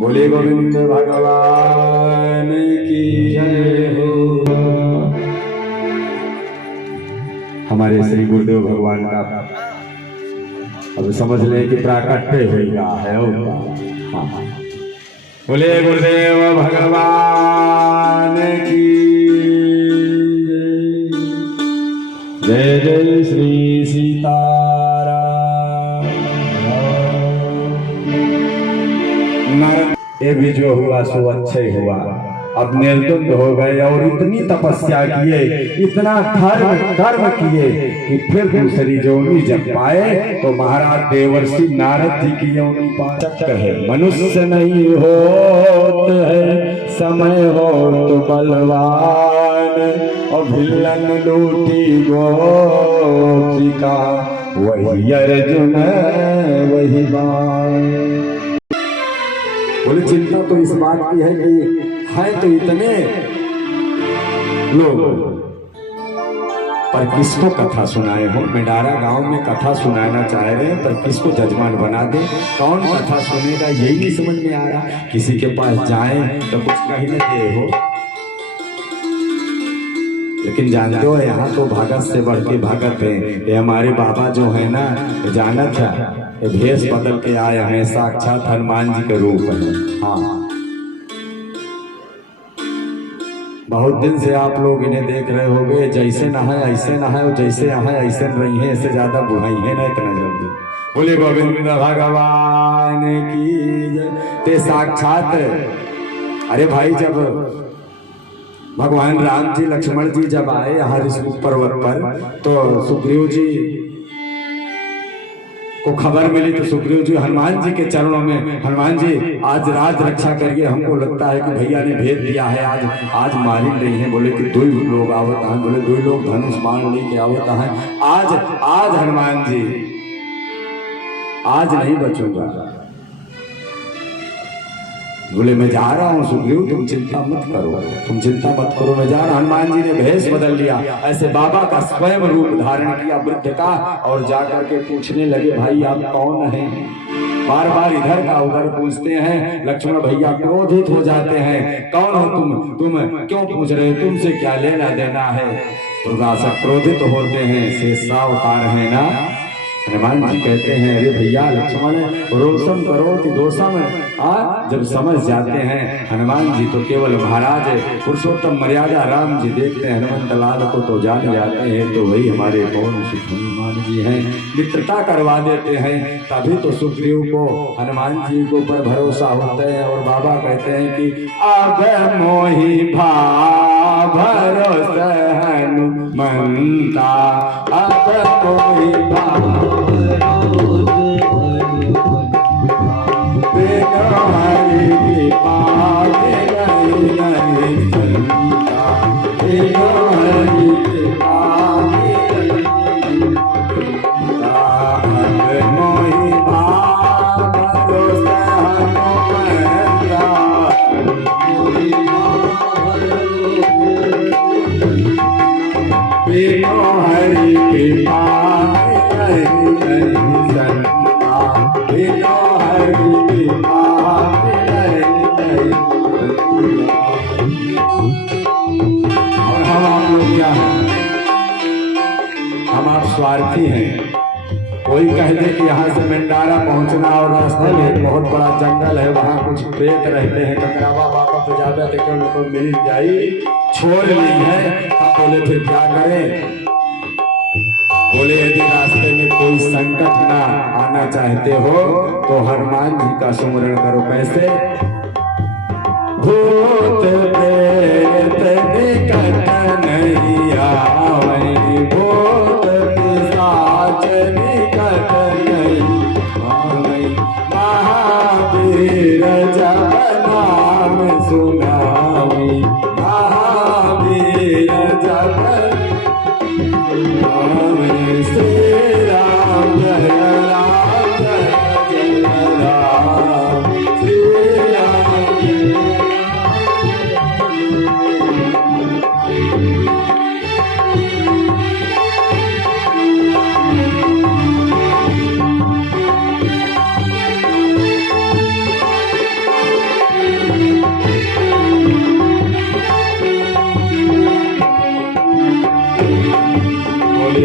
बोले गोविंद भगवान की जय हो। हमारे श्री गुरुदेव भगवान का अब समझ लें कि प्राकट्य होगा है होगा। हाँ, बोले गुरुदेव भगवान की जय। जय श्री सीताराम। ये भी जो हुआ सो अच्छे हुआ। अब निर्दुंद हो गए और इतनी तपस्या किए, इतना धर्म किए कि फिर दूसरी जोनी जब पाए तो महाराज देवर्षि नारद जी की योनि पाए है। मनुष्य नहीं होत है समय हो तो बलवान, और भिल्लन लूटी गोपिका वही अर्जुन वही बाण। बोले चिंता तो इस बात की है कि है तो इतने लोग, पर किसको कथा सुनाए हो। मेडारा गांव में कथा सुनाना चाह रहे हैं, पर किसको जजमान बना दे, कौन कथा सुनेगा यही नहीं समझ में आ रहा। किसी के पास जाए तो कुछ कहीं न दे हो, लेकिन जानते हो यहाँ तो भगत से बढ़ के भगत है। ये हमारे बाबा जो है ना, जाना क्या, ये भेष बदल के आए हैं, साक्षात हनुमान जी के रूप है। हाँ, बहुत दिन से आप लोग इन्हें देख रहे होंगे, जैसे ना है ऐसे ना है, जैसे है ऐसे नहीं है, इससे ज्यादा बुढ़ाई है ना इतना जल्दी। बोले गोविंद भगवान की जय। ते साक्षात, अरे भाई जब भगवान राम जी लक्ष्मण जी जब आए यहाँ ऋषिमुख पर्वत पर, तो सुग्रीव जी को खबर मिली, तो सुग्रीव जी हनुमान जी के चरणों में, हनुमान जी आज राज रक्षा करिए, हमको लगता है कि भैया ने भेज दिया है, आज मारी नहीं है। बोले कि दो लोग आवत हैं, बोले दो लोग धनुष बाण लेके आवत हैं, आज हनुमान जी आज नहीं बचूंगा। बोले मैं जा रहा हूँ सुग्रीव, तुम चिंता मत करो, तुम चिंता मत करो, मैं जा रहा। हनुमान जी ने भेष बदल लिया, ऐसे बाबा का स्वयं रूप धारण किया वृद्ध का, और जाकर के पूछने लगे भाई आप कौन हैं। बार बार इधर का उधर पूछते हैं। लक्ष्मण भैया क्रोधित हो जाते हैं, कौन हो तुम क्यों पूछ रहे हो, तुमसे क्या लेना देना है। थोड़ा सा क्रोधित होते हैं, शेषा अवतार है ना। हनुमान जी कहते हैं अरे भैया लक्ष्मण रोषम करो कि दोषम, जब समझ जाते हैं हनुमान जी तो केवल महाराज पुरुषोत्तम मर्यादा राम जी देखते हैं हनुमंत लाल को तो जान जाते हैं, तो वही हमारे पौन सिख हनुमान जी हैं। मित्रता करवा देते हैं, तभी तो सुग्रीव को हनुमान जी के ऊपर भरोसा होता है। और बाबा कहते हैं कि अब मोहि भा भरोसा हनुमंता, अब कोई स्वार्थी हैं। कोई कह दे कि यहाँ से मेंडारा पहुँचना और रास्ते में बहुत बड़ा जंगल है, वहाँ कुछ प्रेत रहते हैं, ककरावा बाबा तो ज्यादा थे क्यों तो मिल जाई, छोड़ ली है। अब बोले फिर क्या करें। बोले यदि रास्ते में कोई संकट ना आना चाहते हो तो हनुमान जी का सुमरण करो। कैसे? भूत प्रेत निकट नहीं आवे, भूत पिशाच निकट नहीं आवे, महावीर जब नाम सुनावे, महावीर जब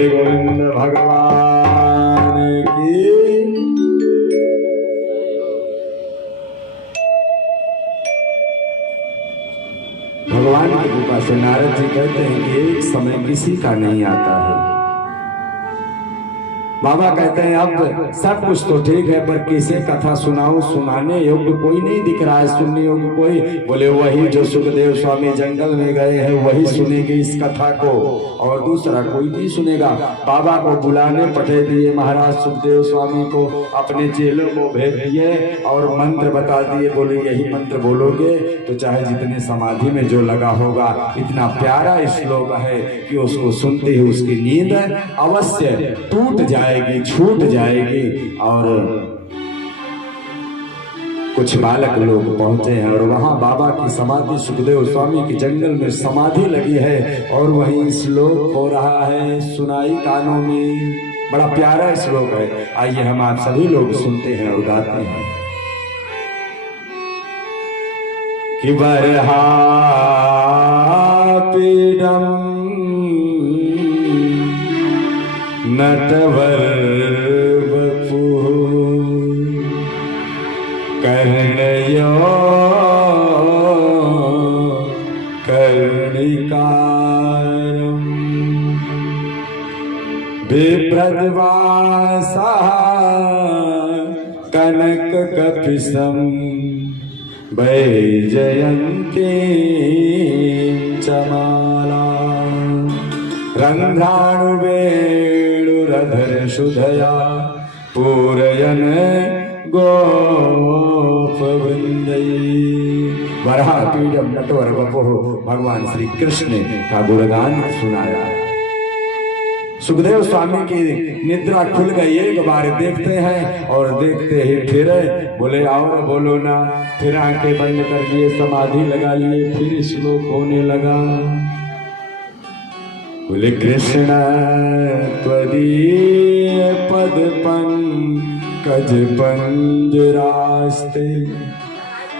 गोविंद भगवान की। भगवान की कृपा से नारद जी कहते हैं कि एक समय किसी का नहीं आता है। बाबा कहते हैं अब सब कुछ तो ठीक है, पर किसे कथा सुनाऊं, सुनाने योग्य कोई नहीं दिख रहा है, सुनने योग्य कोई। बोले वही जो सुखदेव स्वामी जंगल में गए हैं वही सुनेंगे इस कथा को, और दूसरा कोई नहीं सुनेगा। बाबा को बुलाने पठे दिए महाराज सुखदेव स्वामी को, अपने चेलों को भेज दिए और मंत्र बता दिए। बोले यही मंत्र बोलोगे तो चाहे जितने समाधि में जो लगा होगा, इतना प्यारा श्लोक है कि उसको सुनते ही उसकी नींद अवश्य टूट जाएगी, छूट जाएगी। और कुछ बालक लोग पहुंचे हैं और वहां बाबा की समाधि सुखदेव स्वामी की जंगल में समाधि लगी है और वही श्लोक हो रहा है सुनाई कानों में। बड़ा प्यारा श्लोक है, आइए हम आप सभी लोग सुनते हैं और गाते हैं कि बरहा पीडम नटवर वपु कर्णयो कर्णिकारम् बिभ्रद्वासा कनक कपिशं वैजयन्ती चमाला रन्ध्राणुवेणुरधर सुधया पूरयन गोपवृंदै। वराहपीडम नटवर वपुः भगवान श्री कृष्ण का गुणगान सुनाया। सुखदेव स्वामी की निद्रा खुल गई, एक बार देखते हैं और देखते ही फिर बोले और बोलो ना, फिर आंखें बंद कर लिए, समाधि लगा लिए, फिर श्लोक होने लगा। बोले कृष्ण त्वदीय पद पंकज पंजरास्ते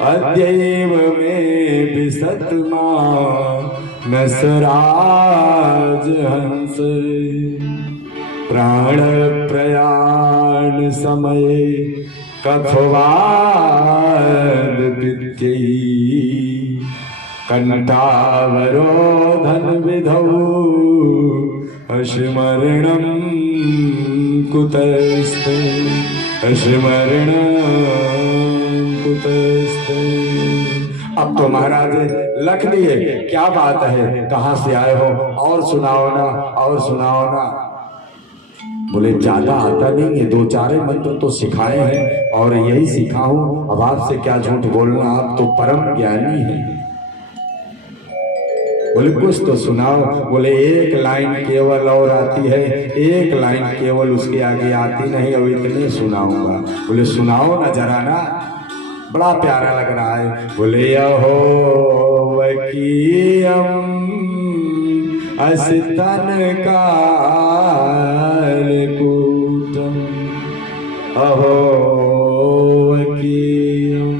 अद्यैव मे विसत्मा नसराज हंस प्राण प्रयाण समय कफवाद विद्यै कंठावरोधन विधौ स्मरणं कुतस्ते स्मरणं कुतस्ते। अब तो महाराज लख दिए, क्या बात है, कहाँ से आए हो, और सुनाओ ना, और सुनाओ ना। बोले ज्यादा आता नहीं है, दो चार मंत्र तो सिखाए हैं और यही सीखा हूं, अब आपसे क्या झूठ बोलना, आप तो परम ज्ञानी हैं। बोले कुछ तो सुनाओ। बोले एक लाइन केवल और आती है, एक लाइन केवल, उसके आगे आती नहीं, अब इतने सुनाऊंगा। बोले सुनाओ ना जरा ना, बड़ा प्यारा लग रहा है। बोले अहो वकीयम अस्तन कालकूटम अहो वकीयम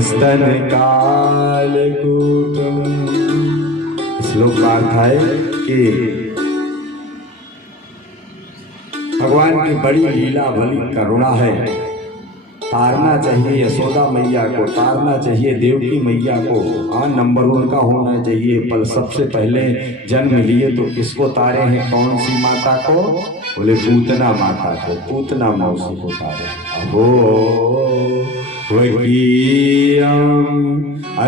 स्तन कालकूटम। श्लोक का अर्थ है कि भगवान की बड़ी लीला बड़ी करुणा है, तारना चाहिए यशोदा मैया को, तारना चाहिए देवकी मैया को। हाँ, नंबर उनका होना चाहिए, पर सबसे पहले जन्म लिए तो किसको तारे हैं, कौन सी माता को? बोले पूतना माता को, पूतना मौसी को तारे। अहो वकीयम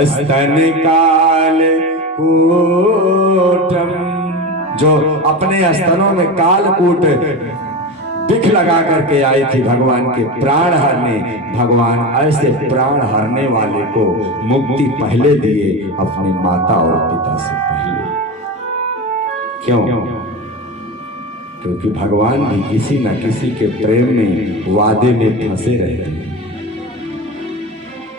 स्तन कालकूटम, जो अपने स्तनों में कालकूट बिख लगा करके आई थी भगवान के प्राण हरने। भगवान ऐसे प्राण हरने वाले को मुक्ति पहले दिए अपने माता और पिता से पहले। क्यों? क्योंकि भगवान भी किसी न किसी के प्रेम में, वादे में फंसे रहते हैं।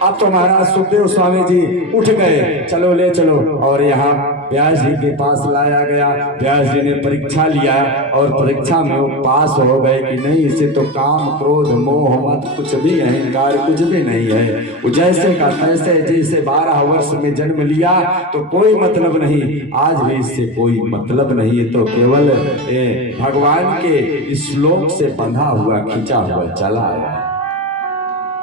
अब तो महाराज सुखदेव स्वामी जी उठ गए, चलो ले चलो, और यहाँ व्यास जी के पास लाया गया। व्यास जी ने परीक्षा लिया और परीक्षा में वो पास हो गए कि नहीं, इसे तो काम, क्रोध, मोह, मत कुछ भी, अहंकार कुछ भी नहीं है। वो जैसे का तैसे, जैसे 12 वर्ष में जन्म लिया तो कोई मतलब नहीं, आज भी इससे कोई मतलब नहीं है, तो केवल भगवान के श्लोक से बंधा हुआ, खींचा हुआ चला आया।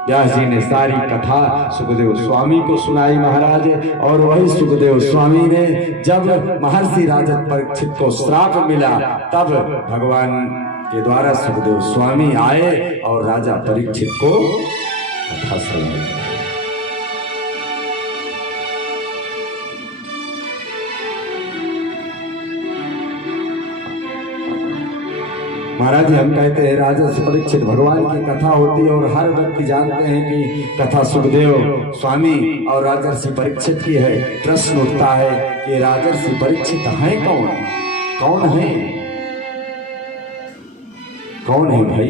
व्यास जी ने सारी कथा सुखदेव स्वामी को सुनाई महाराज, और वही सुखदेव स्वामी ने जब महर्षि राजा परीक्षित को श्राप मिला, तब भगवान के द्वारा सुखदेव स्वामी आए और राजा परीक्षित को कथा सुनाई। महाराज हम कहते हैं राजा परीक्षित भगवान की कथा होती है, और हर व्यक्ति जानते हैं कि कथा सुखदेव स्वामी और राजर्षि परीक्षित की है। प्रश्न उठता है कि राजर्षि परीक्षित हैं कौन? कौन है? कौन है भाई?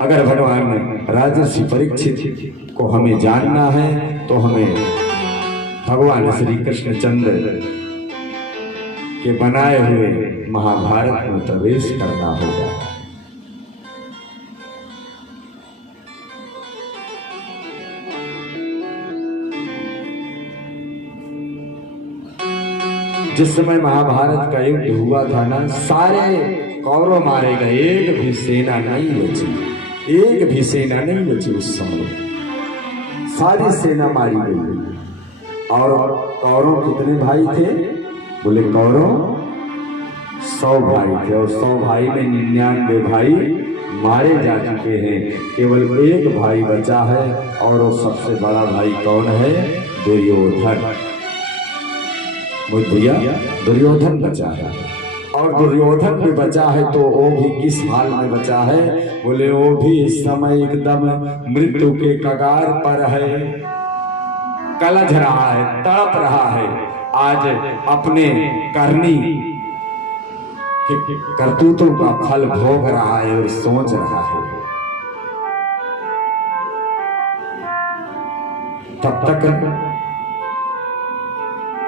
अगर भगवान राजर्षि परीक्षित को हमें जानना है तो हमें भगवान श्री कृष्ण चंद्र के बनाए हुए महाभारत में प्रवेश करना होगा। जिस समय महाभारत का युद्ध हुआ था ना, सारे कौरव मारे गए, एक भी सेना नहीं बची, एक भी सेना नहीं बची। उस समय सारी सेना मारी गई। और कौरव कितने भाई थे? बोले कौरव 100 भाई थे, और 100 भाई में 99 भाई मारे जा चुके हैं, केवल एक भाई बचा है, और वो सबसे बड़ा भाई कौन है? दुर्योधन। भैया दुर्योधन बचा है, और दुर्योधन भी बचा है तो वो भी किस हाल में बचा है? बोले वो भी इस समय एकदम मृत्यु के कगार पर है, कलझ रहा है, तड़प रहा है। आज अपने करनी करतूतों का फल भोग रहा है और सोच रहा है। तब तक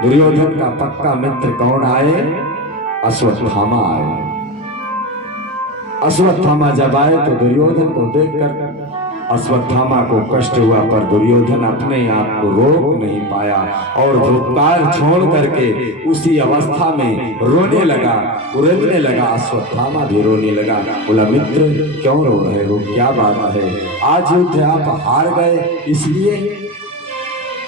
दुर्योधन का पक्का मित्र कौन आए? अश्वत्थामा आए। अश्वत्थामा जब आए तो दुर्योधन को देखकर अश्वत्थामा को कष्ट हुआ, पर दुर्योधन अपने आप को रोक नहीं पाया और भूतकाल छोड़ करके उसी अवस्था में रोने लगा, उड़ने लगा। अश्वत्थामा भी रोने लगा। बोला मित्र क्यों रो रहे हो, क्या बात है? आज युद्ध आप हार गए इसलिए?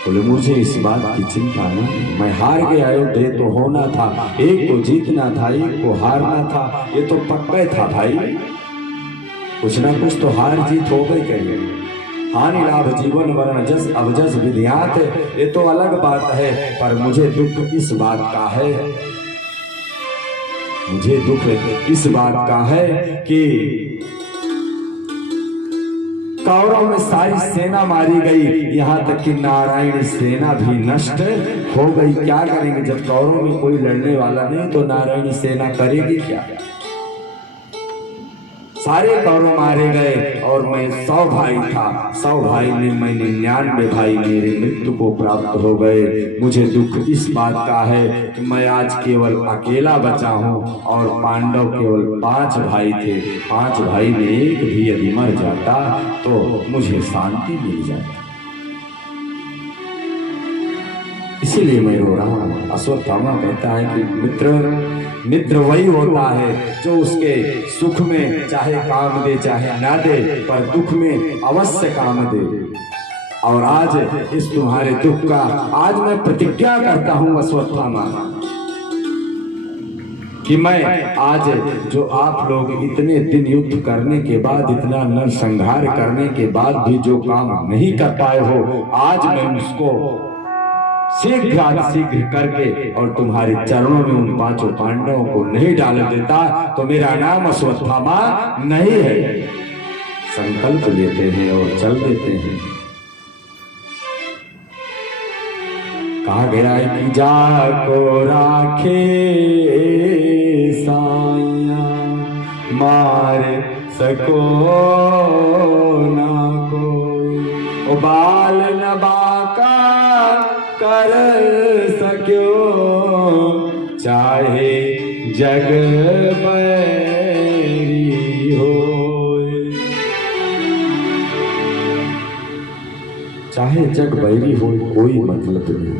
बोले मुझे इस बात की चिंता नहीं, मैं हार गया, युद्ध तो होना था, एक को जीतना था, एक को हारना था, ये तो पक्का था भाई। कुछ ना कुछ तो हार जीत हो गई। कहीं हानि लाभ जीवन वर्ण जस अवजस विधियात, ये तो अलग बात है, पर मुझे दुख इस बात का है, मुझे दुख इस बात का है कि कौरव में सारी सेना मारी गई, यहाँ तक कि नारायण सेना भी नष्ट हो गई। क्या करेंगे जब कौरव में कोई लड़ने वाला नहीं, तो नारायणी सेना करेगी क्या? सारे कौरव मारे गए और मैं 100 भाई था, 100 भाई में मैं 99 भाई मेरे मृत्यु को प्राप्त हो गए। मुझे दुख इस बात का है कि मैं आज केवल अकेला बचा हूँ, और पांडव केवल 5 भाई थे, 5 भाई में एक भी यदि मर जाता तो मुझे शांति मिल जाती, इसीलिए मैं रो रहा हूँ। अश्वत्थामा कहता है कि मित्र वही होता है जो उसके सुख में चाहे काम दे चाहे ना दे, पर दुख में अवश्य काम दे। और आज इस तुम्हारे दुख का आज मैं प्रतिज्ञा करता हूँ अश्वत्थामा कि मैं आज जो आप लोग इतने दिन युद्ध करने के बाद, इतना नरसंहार करने के बाद भी जो काम नहीं कर पाए हो, आज मैं उसको शीघ्र करके और तुम्हारे चरणों में उन 5 पांडवों को नहीं डाल देता तो मेरा नाम अश्वत्थामा नहीं है। संकल्प लेते हैं और चल देते हैं। कहा गया है कि जाको राखे साइया मार सको ना कोई, ओ बाल न बाका कर सक्यो चाहे जग बैरी होए। चाहे जग बैरी हो कोई मतलब नहीं,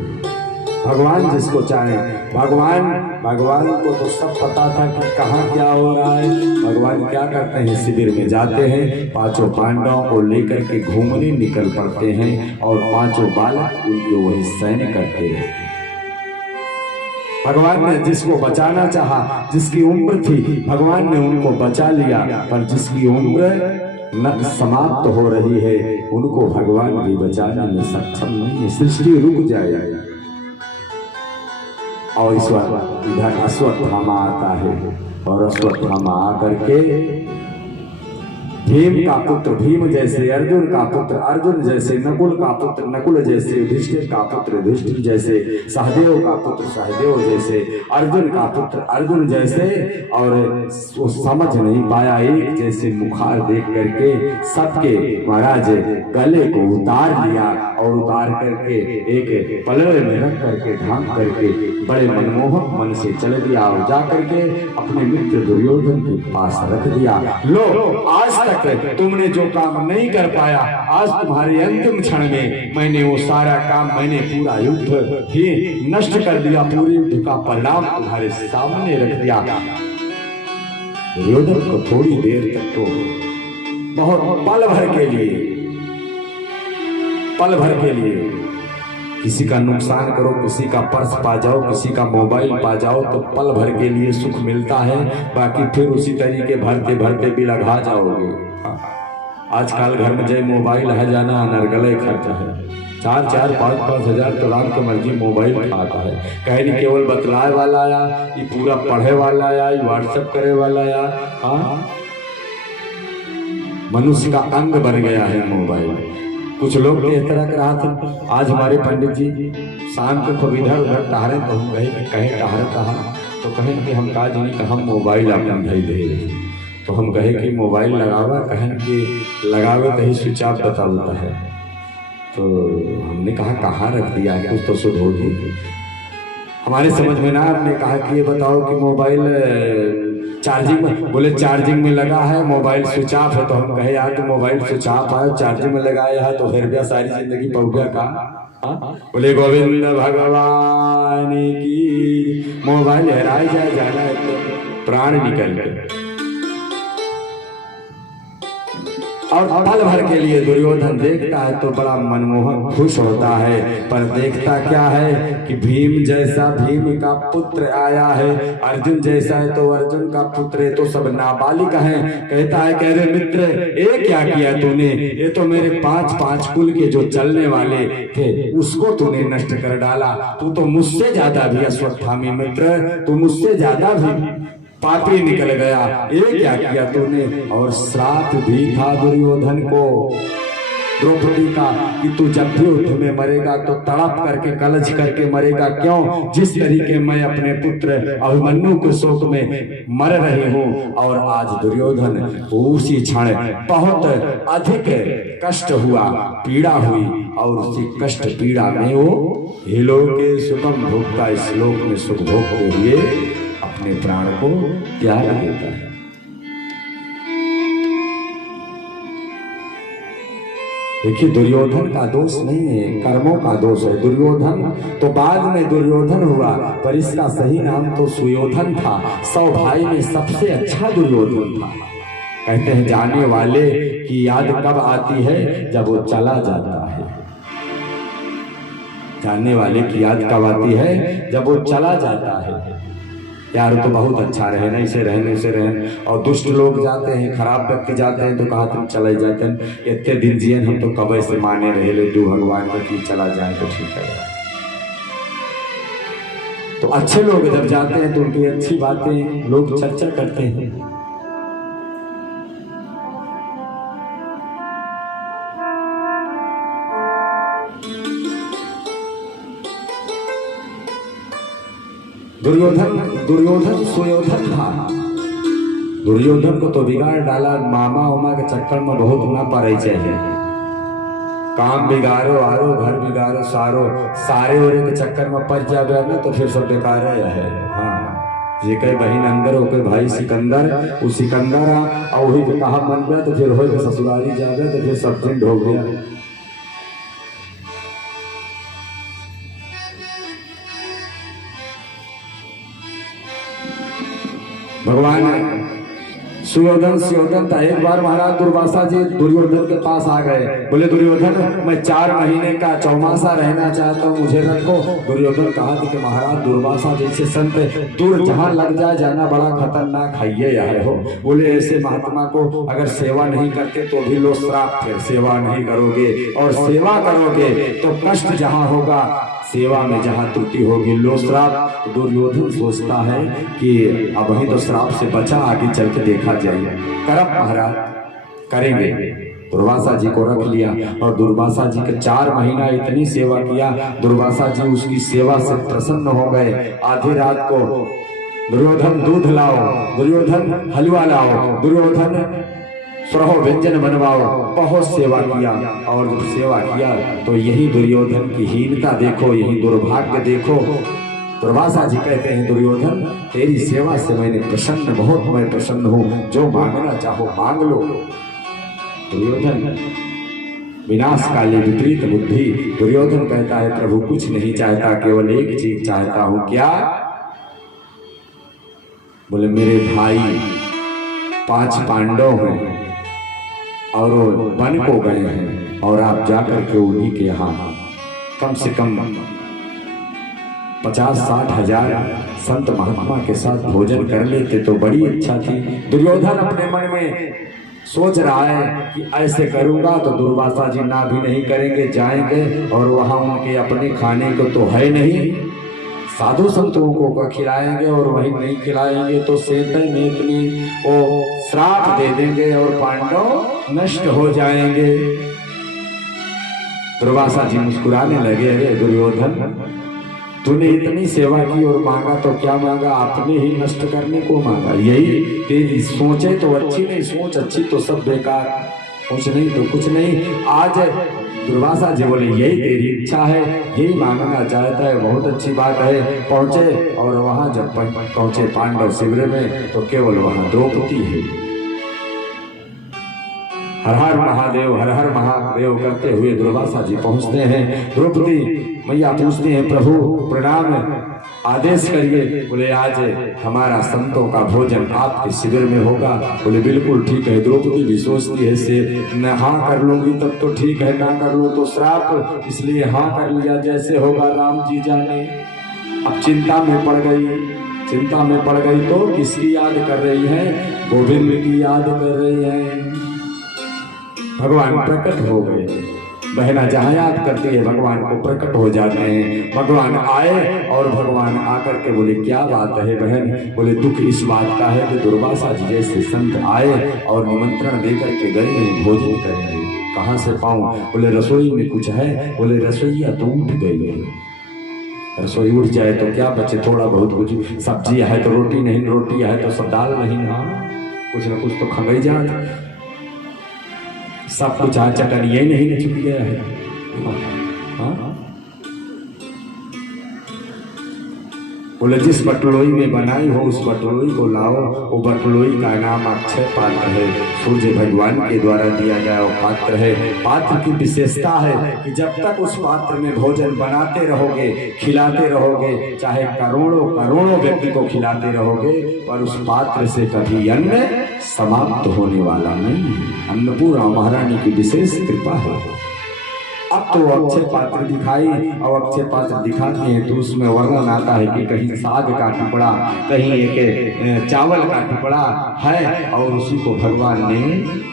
भगवान जिसको चाहे। भगवान को तो सब पता था कि कहाँ क्या हो रहा है। भगवान क्या करते हैं, शिविर में जाते हैं, पांचों पांडवों को लेकर के घूमने निकल पड़ते हैं और पांचों बालक उनके वही सैन्य करते रहते हैं। भगवान ने जिसको बचाना चाहा, जिसकी उम्र थी, भगवान ने उनको बचा लिया, पर जिसकी उम्र न समाप्त हो रही है उनको भगवान भी बचाने में सक्षम नहीं है। सृष्टि रुक जाएगी। और इधर अश्वत्थामा आता है और अश्वत्थामा आकर के भीम का पुत्र भीम जैसे, अर्जुन का पुत्र अर्जुन जैसे, नकुल का पुत्र नकुल जैसे, युधिष्ठिर का पुत्र युधिष्ठिर जैसे, सहदेव का पुत्र सहदेव जैसे, अर्जुन का पुत्र अर्जुन जैसे, और वो समझ नहीं पाया एक जैसे मुखार देख करके सबके महाराज गले को उतार लिया और उतार करके एक पलड़े में रख करके ढांक करके बड़े मनमोहक मन से चल दिया और जा करके अपने मित्र दुर्योधन के पास रख दिया। लो, आज तक तुमने जो काम नहीं कर पाया, आज तुम्हारे अंतिम क्षण में मैंने वो सारा काम, मैंने पूरा युद्ध ही नष्ट कर दिया, पूरे युद्ध का परिणाम तुम्हारे सामने रख दिया। दुर्योधन को थोड़ी देर तक तो बहुत पल भर के लिए किसी का नुकसान करो, किसी का पर्स पा जाओ, किसी का मोबाइल पा जाओ तो पल भर के लिए सुख मिलता है, बाकी फिर उसी तरीके भरते भरते भी लगा जाओगे। आजकल घर में जय मोबाइल है जाना अनर्गल खर्चा है, 4-4, 5-5 हजार तो रात को मर्जी मोबाइल खाता है। कहीं नहीं केवल बतलाए वाला आया, ये पूरा पढ़े वाला आया, ये व्हाट्सएप करे वाला आया। हाँ, मनुष्य का अंग बन गया है मोबाइल। कुछ लोग इस तरह के रहा था। आज हमारे पंडित जी शाम को खूब इधर उधर टहरे तो हम कहे टहरे कहा तो कहें कि हम का जी का हम मोबाइल अपन धई दे रहे, तो हम कहे कि मोबाइल लगावा, कहें कि लगावे तो ही स्विच ऑफ बताता है। तो हमने कहा कहाँ रख दिया है, कुछ तो शुद्ध होगी। हमारे समझ में ना, हमने कहा कि ये बताओ कि मोबाइल चार्जिंग में, बोले चार्जिंग में लगा है, मोबाइल स्विच ऑफ है। तो हम कहे यार तो मोबाइल स्विच ऑफ है, चार्जिंग में लगाया है तो फिर भी सारी जिंदगी पहुंचा का। बोले गोविंद भगवान की, मोबाइल हराई जाए जाना है तो प्राण निकल गए। और पल भर के लिए दुर्योधन देखता है तो बड़ा मनमोहक खुश होता है, पर देखता क्या है कि भीम जैसा भीम का पुत्र आया है, अर्जुन जैसा है तो अर्जुन का पुत्र है, तो सब नाबालिग हैं। कहता है कह रहे मित्र ये क्या किया तूने, ये तो मेरे 5-5 कुल के जो चलने वाले थे उसको तूने नष्ट कर डाला। तू तो मुझसे ज्यादा भी अश्वत्थामी मित्र, तू मुझसे ज्यादा भी पापी निकल गया। ये क्या किया तूने। और श्राप भी था दुर्योधन को द्रौपदी का कि तू जब भी युद्ध में मरेगा तो तड़प करके कलश करके मरेगा। क्यों, जिस तरीके मैं अपने पुत्र अभिमन्यु के शोक में मर रही हूँ। और आज दुर्योधन उसी क्षण बहुत अधिक कष्ट हुआ, पीड़ा हुई, और उसी कष्ट पीड़ा में वो हिलोके सुखम भोगता, इस लोक में सुख भोगते हुए अपने प्राण को त्याग देता है। देखिए दुर्योधन का दोष नहीं है, कर्मों का दोष है। दुर्योधन तो बाद में दुर्योधन हुआ, पर इसका सही नाम तो सुयोधन था। 100 भाई में सबसे अच्छा दुर्योधन था। कहते हैं जाने वाले की याद कब आती है, जब वो चला जाता है। जानने वाले की याद कब आती है, जब वो चला जाता है। यार तो बहुत अच्छा रहे ना, इसे रहने से रहने। और दुष्ट लोग जाते हैं, खराब व्यक्ति जाते हैं तो कहा तुम चले जाते हैं, इतने दिन जिए हम तो कब से माने रहे ले तू भगवान को कि चला जाए तो ठीक है। तो अच्छे लोग जब जाते हैं तो उनकी अच्छी बातें लोग चर्चा करते हैं। दुर्योधन सुयोधन था। दुर्योधन को तो बिगाड़ डाला, मामा उमा के चक्कर में बहुत ना पड़े चाहिए। काम बिगाड़ो आरो, घर बिगाड़ो सारो, सारे ओरे के चक्कर में पड़ जावे ना तो फिर सब बेकार है। हाँ, जे कई बहन अंदर हो के भाई सिकंदर, वो सिकंदर और वही के कहा मन गया तो फिर हो ससुराली जावे तो फिर सब दिन हो गया। भगवान सुयोधन था। एक बार महाराज दुर्वासा जी दुर्योधन के पास आ गए, बोले दुर्योधन मैं 4 महीने का चौमासा रहना चाहता हूँ, मुझे रखो। दुर्योधन कहा कि महाराज दुर्वासा जैसे संत दूर जहाँ लग जाए जाना बड़ा खतरनाक है, ये आए हो। बोले ऐसे महात्मा को अगर सेवा नहीं करते तो भी लो श्राप, फिर सेवा नहीं करोगे और सेवा करोगे तो कष्ट जहाँ होगा, सेवा में जहाँ त्रुटि होगी लो श्राप। दुर्योधन सोचता है कि अब वही तो श्राप से बचा, आगे चल के देखा जाए। करब महाराज करेंगे। दुर्वासा जी को रख लिया और दुर्वासा जी के 4 महीना इतनी सेवा किया। दुर्वासा जी उसकी सेवा से प्रसन्न हो गए। आधी रात को दुर्योधन दूध लाओ, दुर्योधन हलवा लाओ, दुर्योधन स्वरो व्यंजन बनवाओ, बहुत सेवा किया। और जब सेवा किया तो यही दुर्योधन की हीनता देखो, यही दुर्भाग्य देखो। दुर्वासा जी कहते हैं दुर्योधन तेरी सेवा से मैंने प्रसन्न, बहुत मैं प्रसन्न हूँ, जो मांगना चाहो मांग लो। दुर्योधन विनाश काले विपरीत बुद्धि। दुर्योधन कहता है प्रभु कुछ नहीं चाहता, केवल एक चीज चाहता हूँ। क्या? बोले मेरे भाई 5 पांडव हैं और वन को गए हैं और आप जाकर के उन्हीं के यहाँ कम से कम 50-60 हजार संत महात्मा के साथ भोजन कर लेते तो बड़ी अच्छा थी। दुर्योधन अपने मन में सोच रहा है कि ऐसे करूंगा तो दुर्वासा जी ना भी नहीं करेंगे, जाएंगे और वहां उनके अपने खाने को तो है नहीं, साधु संतों को खिलाएंगे और वही नहीं खिलाएंगे तो सेते में इतनी वो श्राप दे देंगे और पांडव नष्ट हो जाएंगे। दुर्वासा जी मुस्कुराने लगे, अरे दुर्योधन तूने इतनी सेवा की और मांगा तो क्या मांगा? आपने ही नष्ट करने को मांगा। यही तेरी सोचे तो अच्छी नहीं, सोच अच्छी तो सब बेकार, कुछ नहीं तो कुछ नहीं। आज दुर्वासा जी बोले यही तेरी इच्छा है, यही मांगना चाहता है, बहुत अच्छी बात है। पहुंचे और वहां जब पहुंचे पांडव शिविर में तो केवल वहां द्रौपदी है। हर हर महादेव, हर हर महादेव करते हुए दुर्वासा जी पहुंचते हैं। द्रौपदी मैया पूछते हैं प्रभु प्रणाम, आदेश करिए। बोले आज हमारा संतों का भोजन आपके शिविर में होगा। बोले बिल्कुल ठीक है। द्रौपदी भी सोचती है से न हाँ कर लूंगी तब तो ठीक है, ना कर लो तो श्राप, इसलिए हाँ कर लिया, जैसे होगा राम जी जाने। अब चिंता में पड़ गई, चिंता में पड़ गई तो किसकी याद कर रही है? गोविंद की याद कर रही है। भगवान प्रकट हो गए। बहना जहाँ याद करती है भगवान को प्रकट हो जाते हैं। भगवान आए और भगवान आकर के बोले क्या बात है बहन? बोले दुख इस बात का है कि दुर्वासा जी जैसे संत आए और निमंत्रण देकर के गए हैं, भोजन करेंगे, कहाँ से पाऊं? बोले रसोई में कुछ है। बोले रसोईया तो उठ गई, रसोई उठ जाए तो क्या बचे? थोड़ा बहुत कुछ सब्जी है तो रोटी नहीं, रोटी है तो सब दाल नहीं, हाँ कुछ न कुछ तो खगई जात, सब कुछ आज चटन ये नहीं छुप गया है। हाँ? बोले जिस बटलोई में बनाई हो उस बटलोई को लाओ। वो बटलोई का नाम अक्षय पात्र है, सूर्य भगवान के द्वारा दिया गया वो पात्र है। पात्र की विशेषता है कि जब तक उस पात्र में भोजन बनाते रहोगे, खिलाते रहोगे, चाहे करोड़ों करोड़ों व्यक्ति को खिलाते रहोगे, पर उस पात्र से कभी अन्न समाप्त होने वाला नहीं है। अन्नपूर्णा महारानी की विशेष कृपा है। अब तो अक्षय पात्र दिखाई और अक्षय पात्र दिखाते हैं तो उसमें वर्णन आता है कि कहीं साग का टुकड़ा, कहीं एक चावल का टुकड़ा है और उसी को भगवान ने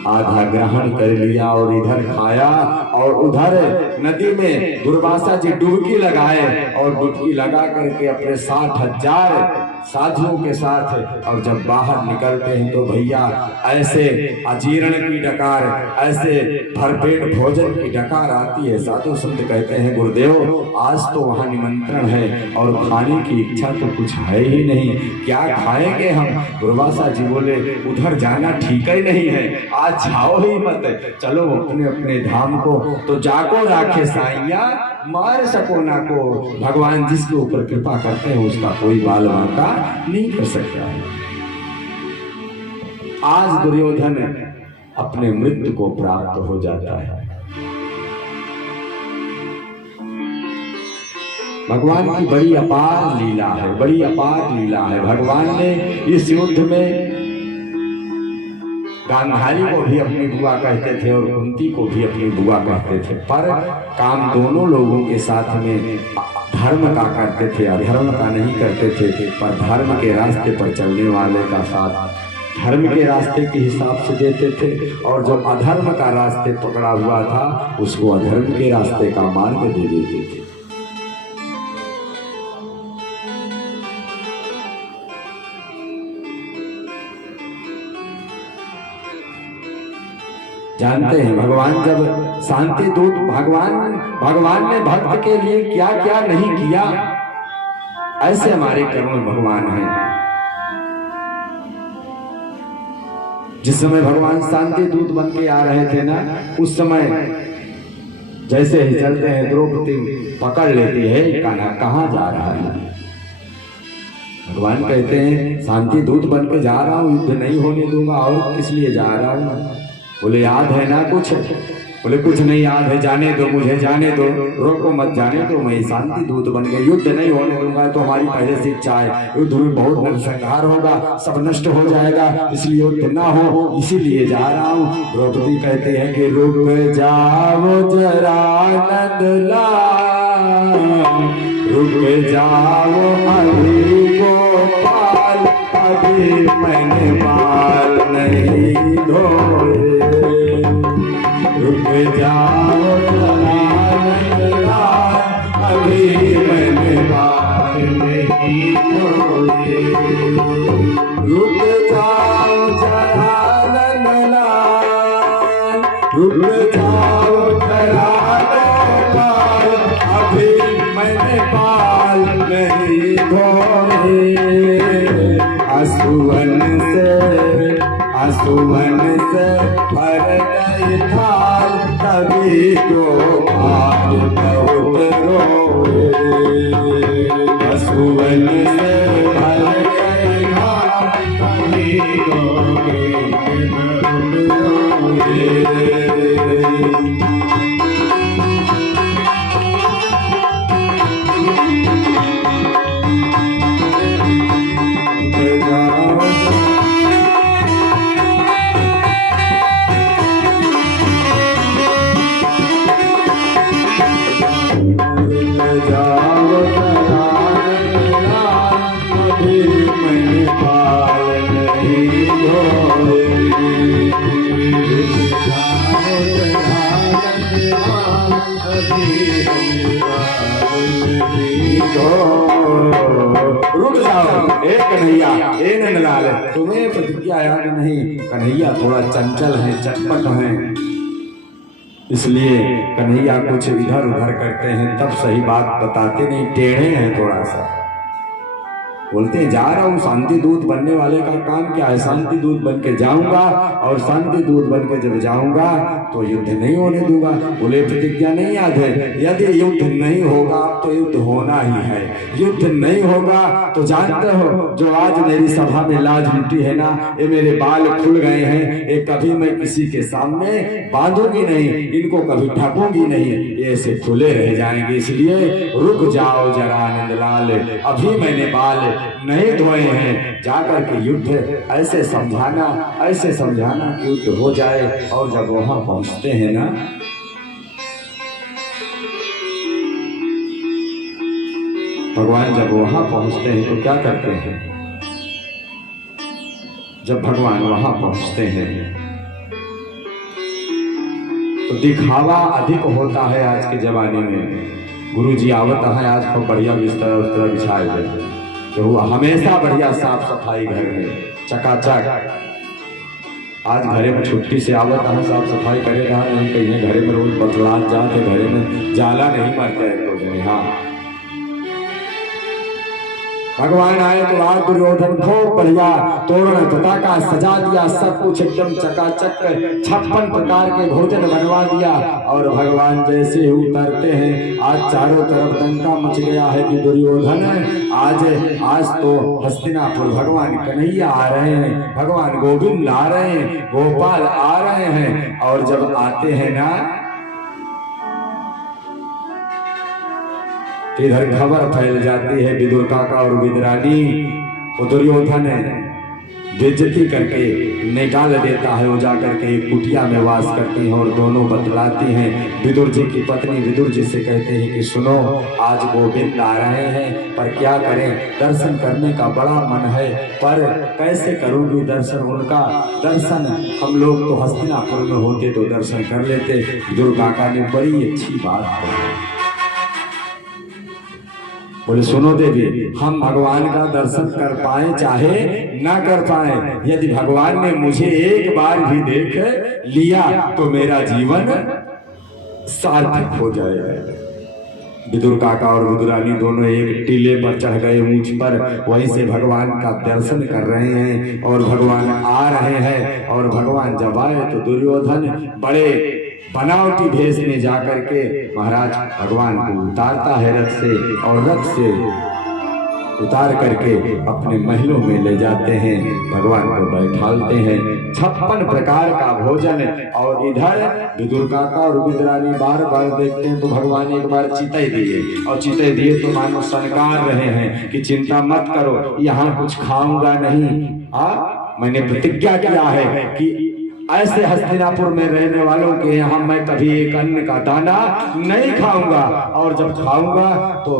आधा ग्रहण कर लिया और इधर खाया और उधर नदी में दुर्वासा जी डुबकी लगाए और डुबकी लगा करके अपने 60,000 साधुओं के साथ, और जब बाहर निकलते हैं तो भैया ऐसे अजीर्ण की डकार, ऐसे भरपेट भोजन की डकार आती है। साधु संत कहते हैं गुरुदेव आज तो वहाँ निमंत्रण है और खाने की इच्छा तो कुछ है ही नहीं, क्या खाएंगे हम। दुर्वासा जी बोले उधर जाना ठीक ही नहीं है, आज जाओ ही मत, चलो अपने अपने धाम को। तो जाको राखे साइया मार सको ना को, भगवान जिसके ऊपर कृपा करते हैं उसका कोई बाल बांका नहीं कर सकता है। आज दुर्योधन अपने मृत्यु को प्राप्त हो जाता है। भगवान की बड़ी अपार लीला है, बड़ी अपार लीला है। भगवान ने इस युद्ध में गांधारी को भी अपनी बुआ कहते थे और कुंती को भी अपनी बुआ कहते थे, पर काम दोनों लोगों के साथ में धर्म का करते थे, अधर्म का नहीं करते थे। पर धर्म के रास्ते पर चलने वाले का साथ धर्म के रास्ते के हिसाब से देते थे, और जो अधर्म का रास्ते पकड़ा हुआ था उसको अधर्म के रास्ते का मार्ग दे देते थे। जानते हैं भगवान जब शांति दूत, भगवान ने भक्त के लिए क्या क्या नहीं किया, ऐसे हमारे करुण भगवान हैं। जिस समय भगवान शांति दूत बन के आ रहे थे ना, उस समय जैसे ही चलते हैं द्रौपदी पकड़ लेती है, कहाँ जा रहा है। भगवान कहते हैं शांति दूत बन के जा रहा हूं, युद्ध नहीं होने दूंगा, और किस लिए जा रहा हूं। बोले याद है ना कुछ, बोले कुछ नहीं याद है, जाने दो मुझे, जाने दो, रोको मत, जाने दो, मैं शांति दूत बन गए, युद्ध नहीं होने दूंगा। तो हमारी पहले से इच्छा है, युद्ध में बहुत नरसंहार होगा, सब नष्ट हो जाएगा, इसलिए युद्ध ना हो, इसीलिए जा रहा हूँ। द्रौपदी कहते हैं कि रुक जाओ जरा नंदलाल, रुक जाओ अभी गोपाल, अभी मैंने बाल नहीं धोए, रुक जाओ नंदलाल, अभी मैंने बाल नहीं धोए, रुक जाओ जरा नंदलाल, रुक जाओ जरा नंदलाल, अभी मैंने बाल नहीं धोए, आंसुअन से भर गई थाल, तभी गोपाल बहुत रोए, आंसुअन से भर गई थाल, तभी गोपाल बहुत रोए। रुक जाओ ए कन्हैया, ए नंदलाल, तुम्हें प्रतिज्ञा याद नहीं। कन्हैया थोड़ा चंचल है, चटपट है, इसलिए कन्हैया कुछ इधर उधर करते हैं, तब सही बात बताते नहीं, टेढ़े हैं थोड़ा सा। बोलते हैं जा रहा हूँ, शांति दूत बनने वाले का काम क्या है, शांति दूत बन के जाऊंगा, और शांति दूत बन के जब जाऊंगा तो युद्ध नहीं होने दूंगा। बोले प्रतिज्ञा नहीं याद है, यदि युद्ध नहीं होगा तो युद्ध होना ही है, युद्ध नहीं होगा तो जानते हो जो आज मेरी सभा में लाज लुटी है ना, ये मेरे बाल खुल गए हैं, ये कभी मैं किसी के सामने बांधूंगी नहीं, इनको कभी ढकूंगी नहीं, ये ऐसे खुले रह जाएंगे। इसलिए रुक जाओ जरा नंदलाल, अभी मैंने बाल नहीं धोए हैं, जाकर के युद्ध ऐसे समझाना कि युद्ध हो जाए। और जब वहां पहुंचते हैं ना, भगवान जब वहां पहुंचते हैं तो क्या करते हैं, जब भगवान वहां पहुंचते हैं तो दिखावा अधिक होता है। आज के जमाने में गुरु जी आवत है, आज को बढ़िया बिस्तर बिछाए गए, कि वो हमेशा बढ़िया साफ सफाई घर में चकाचक। आज घरे में छुट्टी से आवत है, साफ सफाई करेगा नहीं, कहीं घरे में रोज बदलात जाते, घरे में जाला नहीं मरते तो जने। हाँ, भगवान आए तो आज दुर्योधन खूब बढ़िया तोरण पताका सजा दिया, सब कुछ एकदम चकाचक 56 प्रकार के भोजन बनवा दिया। और भगवान जैसे ही उतरते हैं, आज चारों तरफ डंका मच गया है कि दुर्योधन आज तो हस्तिनापुर भगवान कन्हैया आ रहे हैं, भगवान गोविंद आ रहे हैं, गोपाल आ रहे हैं। और जब आते हैं ना, इधर खबर फैल जाती है विदुर काका और विदुरानी को दुर्योधन बेइज्जती करके निकाल देता है। वो जाकर के एक कुटिया में वास करती हैं और दोनों बतलाती हैं। विदुर जी की पत्नी विदुर जी से कहते हैं कि सुनो, आज गोविंद आ रहे हैं, पर क्या करें, दर्शन करने का बड़ा मन है, पर कैसे करूंगी दर्शन उनका। दर्शन हम लोग तो हस्तिनापुर में होते तो दर्शन कर लेते। विदुर काका ने बड़ी अच्छी बात कही, बोले सुनो देवी, हम भगवान का दर्शन कर पाए चाहे ना कर पाए, यदि भगवान ने मुझे एक बार भी देख लिया तो मेरा जीवन सार्थक हो जाएगा। विदुर काका और विदुरानी दोनों एक टीले पर चढ़ गए ऊंच पर, वहीं से भगवान का दर्शन कर रहे हैं और भगवान आ रहे हैं। और भगवान जब आए तो दुर्योधन बड़े बनावटी भेष में जाकर के महाराज भगवान को उतारता है रथ से, और रथ से उतार करके अपने महलों में ले जाते हैं, भगवान को बैठालते हैं। 56 प्रकार का भोजन। और इधर विदुर काका और विदुरानी बार बार देखते हैं तो भगवान एक बार चितई दिए, और चितई दिए तो मानो सनकार रहे हैं कि चिंता मत करो, यहाँ कुछ खाऊंगा नहीं। मैंने प्रतिज्ञा किया है कि ऐसे हस्तिनापुर में रहने वालों के यहाँ मैं कभी एक अन्न का दाना नहीं खाऊंगा, और जब खाऊंगा तो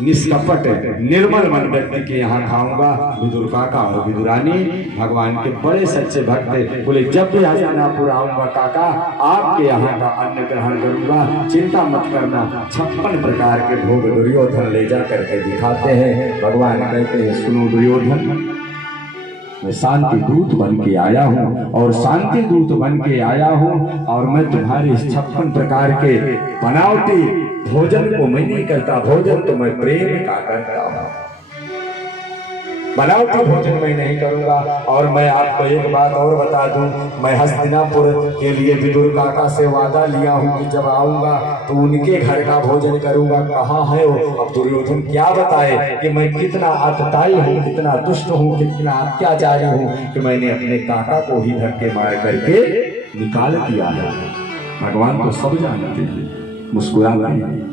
निष्कपट निर्मल मन व्यक्ति के यहाँ खाऊंगा। विदुर काका और विदुरानी भगवान के बड़े सच्चे भक्त बोले, जब भी हस्तिनापुर आऊंगा काका, आपके यहाँ का अन्न ग्रहण करूंगा, चिंता मत करना। 56 प्रकार के भोग दुर्योधन ले जा करके दिखाते हैं। भगवान कहते हैं सुनो दुर्योधन, मैं शांति दूत बन के आया हूँ, और शांति दूत बन के आया हूँ, और मैं तुम्हारे 56 प्रकार के बनावटी भोजन को मैं नहीं करता, भोजन तो मैं प्रेम का करता हूँ, बनावटी भोजन मैं नहीं करूंगा। और मैं आपको एक बात और बता दूं, मैं हस्तिनापुर के लिए विदुर काका से वादा लिया हूं कि जब आऊंगा तो उनके घर का भोजन करूंगा। कहाँ है वो? अब दुर्योधन क्या बताए कि मैं कितना आतताई हूँ, कितना दुष्ट हूँ, कितना अत्याचारी हूँ कि मैंने अपने काका को ही धक्के मार करके निकाल दिया है। भगवान तो सब जानते हैं, मुस्कुराते हैं।